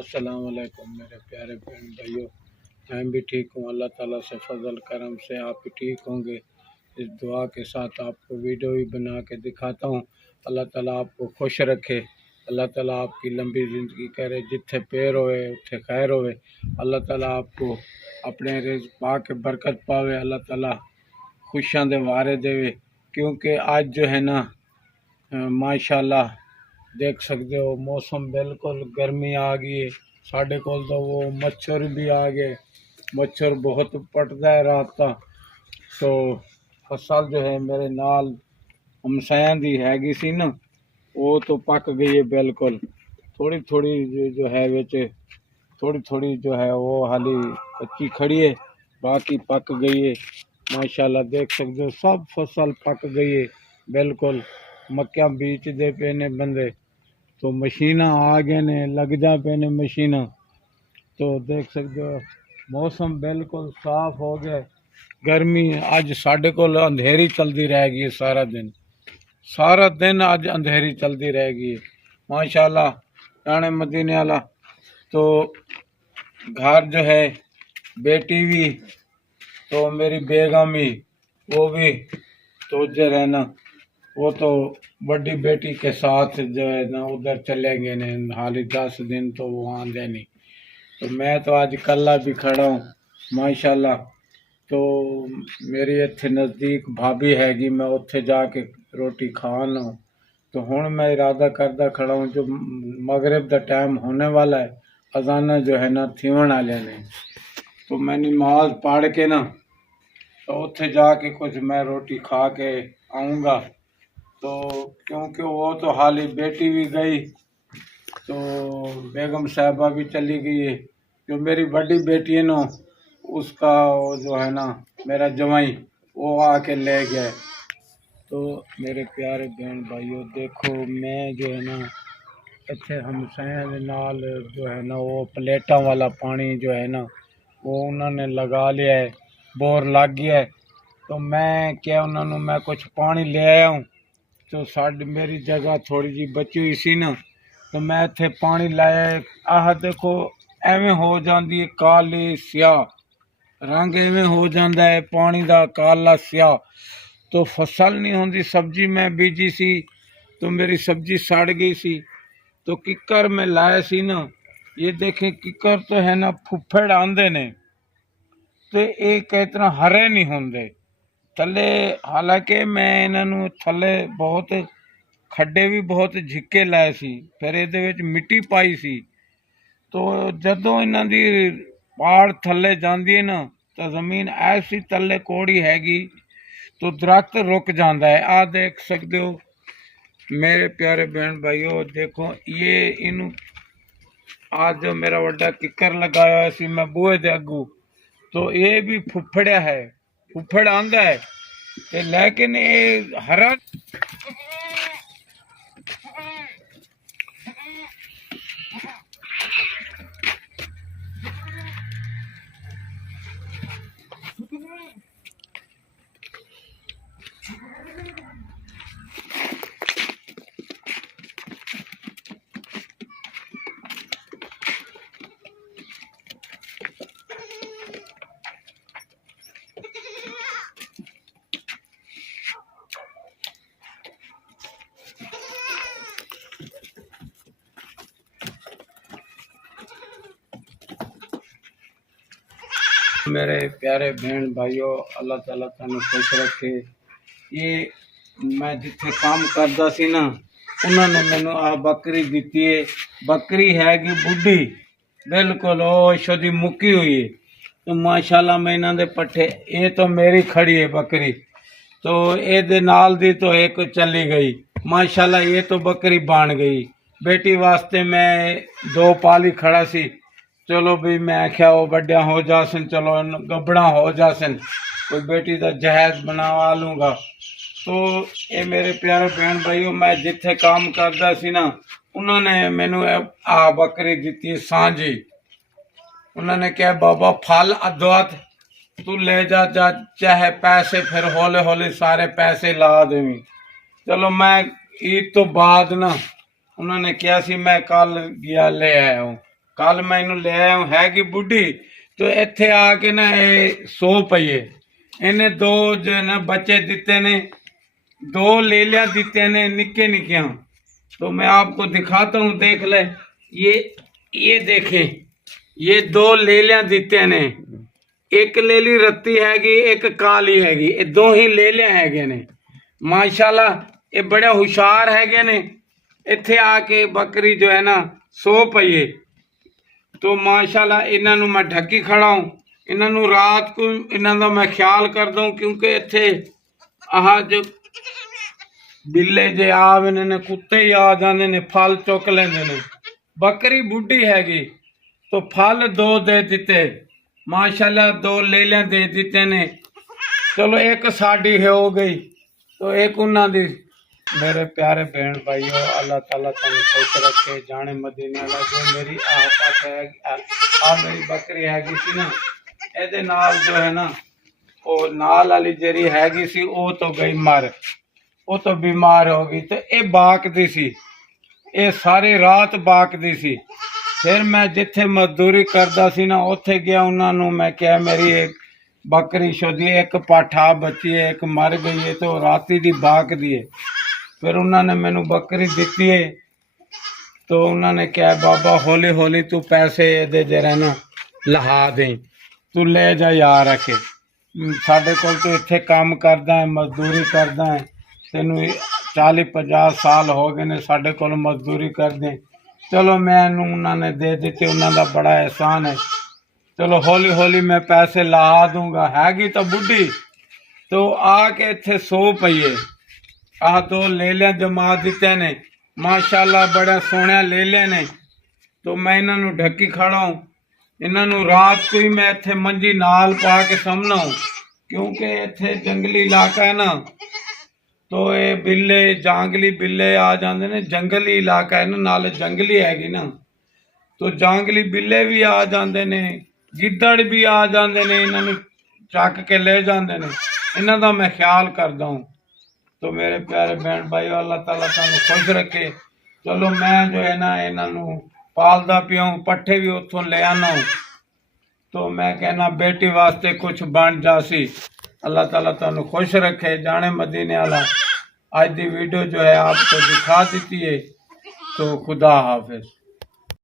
अस्सलाम वालेकुम मेरे प्यारे बहन भाइयों। मैं भी ठीक हूँ, अल्लाह ताला से फजल करम से आप भी ठीक होंगे। इस दुआ के साथ आपको वीडियो भी बना के दिखाता हूँ। अल्लाह ताला आपको खुश रखे, अल्लाह ताला आपकी लंबी ज़िंदगी करे, जिथे पैर होए उथे खैर होए। अल्लाह ताला आपको अपने रिज़्क़ पा के बरकत पावे, अल्लाह ताला खुशियां दे वारे देवे। क्योंकि आज जो है ना माशाल्लाह देख सकते हो मौसम बिल्कुल गर्मी आ गई है। साढ़े कोल तो वो मच्छर भी आ गए, मच्छर बहुत पटता है रात का। तो फसल जो है मेरे नाल हमसायां दी हैगी सी ना, वो तो पक गई है बिल्कुल। थोड़ी थोड़ी जो है विच थोड़ी थोड़ी जो है वो हाली कच्ची खड़ी है, बाकी पक गई है माशाल्लाह। देख सकते हो सब फसल पक गई है बिल्कुल। मक्या बीच दे पे ने बंदे, तो मशीना आ गए ने, लग जा पे ने मशीना। तो देख सकते हो मौसम बिल्कुल साफ हो गया। गर्मी अज साढ़े को अंधेरी चलती रहेगी सारा दिन अज अंधेरी चलती रहेगी माशाल्लाह। जाने मदीने वाला तो घर जो है बेटी भी, तो मेरी बेगम भी, वो भी तो उधर है ना, वो तो बड़ी बेटी के साथ जो है ना उधर चले गए ने हाल ही 10 दिन, तो वो आंदे नहीं। तो मैं तो आज कल्ला भी खड़ा हूँ माशाल्लाह। तो मेरी इत्थे नज़दीक भाभी हैगी, मैं उत्थे जाके रोटी खाना। तो हुण मैं इरादा करदा खड़ा हूँ, जो मगरिब का टाइम होने वाला है, अजाना जो है ना थीवण वाले ने, तो मैं नमाज पढ़ के ना तो उत्थे जाके कुछ मैं रोटी खा के आऊँगा। तो क्योंकि वो तो हाल ही बेटी भी गई, तो बेगम साहबा भी चली गई है। जो मेरी बड़ी बेटी है ना, उसका वो जो है ना मेरा जवाई, वो आके ले गया है। तो मेरे प्यारे बहन भाइयों देखो, मैं जो है ना इतने हमसाया दे नाल जो है ना वो प्लेटा वाला पानी जो है ना वो उन्होंने लगा लिया है, बोर लग गया है। तो मैं क्या उन्होंने मैं कुछ पानी ले आया हूँ। तो साड़ी मेरी जगह थोड़ी जी बची हुई सी ना, तो मैं इत्थे पानी लाया। आह देखो एवें हो जाती है काली स्याह, रंग एवें हो जाता है पानी का काला स्याह। तो फसल नहीं होती। सब्जी मैं बीजी सी तो मेरी सब्जी सड़ गई सी। तो किकर में लाया सी ना, ये देखें किकर तो है ना फुफड़ आंदे ने, तो एक इतना हरे नहीं होंगे थले। हालांकि मैं इन्हों थले बहुत खड्डे भी बहुत झिक्के लाए सी, फिर ये मिट्टी पाई सी। तो जदों इन्हों की पाड़ थले जाती है ना, तो जमीन ऐसी थले कोड़ी हैगी, तो दरख्त रुक जाता है। आ देख सकते हो मेरे प्यारे बहन भाइयों, देखो ये इन आज जो मेरा बड़ा किकर लगाया सी मैं बूहे दे अगू, तो ये भी फुफड़िया है, फुफड़ आंदा है, लेकिन ये हरा मेरे प्यारे बहन भाइयों, अल्लाह ताला तुहानू खुश रखे। ये मैं जिथे काम करदा सी ना, उन्होंने मैनू आ बकरी दी है। बकरी हैगी बुढ़ी बिल्कुल, ओ शोदी मुक्की हुई है। तो माशाल्लाह मैं इन्हां दे पट्ठे, ये तो मेरी खड़ी है बकरी, तो ये दे नाल दी तो एक चली गई माशाल्लाह। ये तो बकरी बन गई। बेटी वास्ते मैं 2 पाली खड़ा सी। चलो भी मैं आख्या वो बड्या हो जासन, चलो गबड़ा हो जासन, कोई बेटी का जहाज बनवा लूँगा। तो ये मेरे प्यारे बहन भाइयों, मैं जिथे काम करता सी ना, उन्होंने मैनू आ बकरी दी सांझी। उन्होंने कहा बाबा फल अद्वत तू ले जा चाहे पैसे फिर हौले हौले सारे पैसे ला देवी। चलो मैं ईद तो बाद ना, उन्होंने कहा सी मैं कल गया ले आया हूँ, कल मैनू ले आया हैगी बुढ़ी तो इत्थे आके ना ये सो पईए इन्हें दो जो है ना बच्चे दिते ने, दो लेलियां दिते ने निक्के निक्कियां। तो मैं आपको दिखाता हूँ, देख ले। ये देखें, ये दो लेलियां दिते ने, एक लेली रत्ती हैगी, एक काली हैगी। ये दो ही लेलियां हैगे ने माशाल्लाह। ये बड़े हुशार हैगे ने। इत्थे आके बकरी जो है ना सो पईए तो माशाल्लाह इन्हां नूं मैं ढकी खड़ा हूँ। इन्हां नूं रात को इन्हां दा मैं ख्याल करदा हूँ, क्योंकि इत्थे आह जो बिल्ले जे आवे ने, कुत्ते ही आ जांदे ने, फल चुक लेंदे ने। बकरी बुढ़ी हैगी तो फल दो दे दिते माशाल्लाह, दो लेलियां दे दिते ने। चलो एक साडी हो गई तो एक उन्हां दी। मेरे प्यारे बहन भाइयों, अल्लाह ताला तुहानू खुश रखे, जाने मदीने वाला। जो मेरी पास है मेरी बकरी हैगी सी ना, एदे नाल जो है ना वो नाल वाली जेरी हैगी सी वो तो गई मर, वो तो बीमार हो गई। तो ये बाकदी सी, ये सारी रात बाकदी सी। फिर मैं जिथे मजदूरी करदा सी ना उत्थे गया, उन्होंने मैं क्या मेरी एक बकरी छोदी, एक पाठा बची है, एक मर गई है, तो राती दी बाकदी है। फिर उन्होंने मैनू बकरी दी है तो उन्होंने क्या बाबा हौली हौली तू पैसे दे दे रहना लहा दे, तू ले जा यार रखे। साढ़े को तो इत्थे काम करदा है, मजदूरी करदा है, तेनू 40-50 साल हो गए ने साढ़े को मजदूरी कर दे। चलो मैनू उन्होंने दे दी, उन्होंने बड़ा एहसान है। चलो हौली हौली मैं पैसे ला दूंगा। हैगी तो बुढ़ी तो आके इत्थे सो पईए। आह दो लेलियां जमा दिते ने माशाल्लाह, बड़े सोहने लेले ने। तो मैं इन्हों ढकी खड़ा हूँ। इन्हों रात को ही मैं इत्थे मंजी नाल पा के समना हूँ, क्योंकि इत्थे जंगली इलाका है ना, तो ये बिल्ले जांगली बिल्ले आ जाते ने। जंगली इलाका है ना, नाले जंगली हैगी ना, तो जांगली बिल्ले भी आ जाते ने, गिद्दड़ भी आ जाते ने, इन्हों चक के ले जाते ने। इन्हों का मैं ख्याल करता हूँ। तो मेरे प्यारे बहन भाई, अल्लाह ताला तुहानू खुश रखे। चलो मैं जो है ना इन्हों पालदा पिया हूँ, पट्ठे भी उतों ले आना हूँ। तो मैं कहना बेटी वास्ते कुछ बन जासी। अल्लाह ताला तुहानू खुश रखे, जाने मदीने वाला। आज की वीडियो जो है आपको दिखा दी है। तो खुदा हाफिज।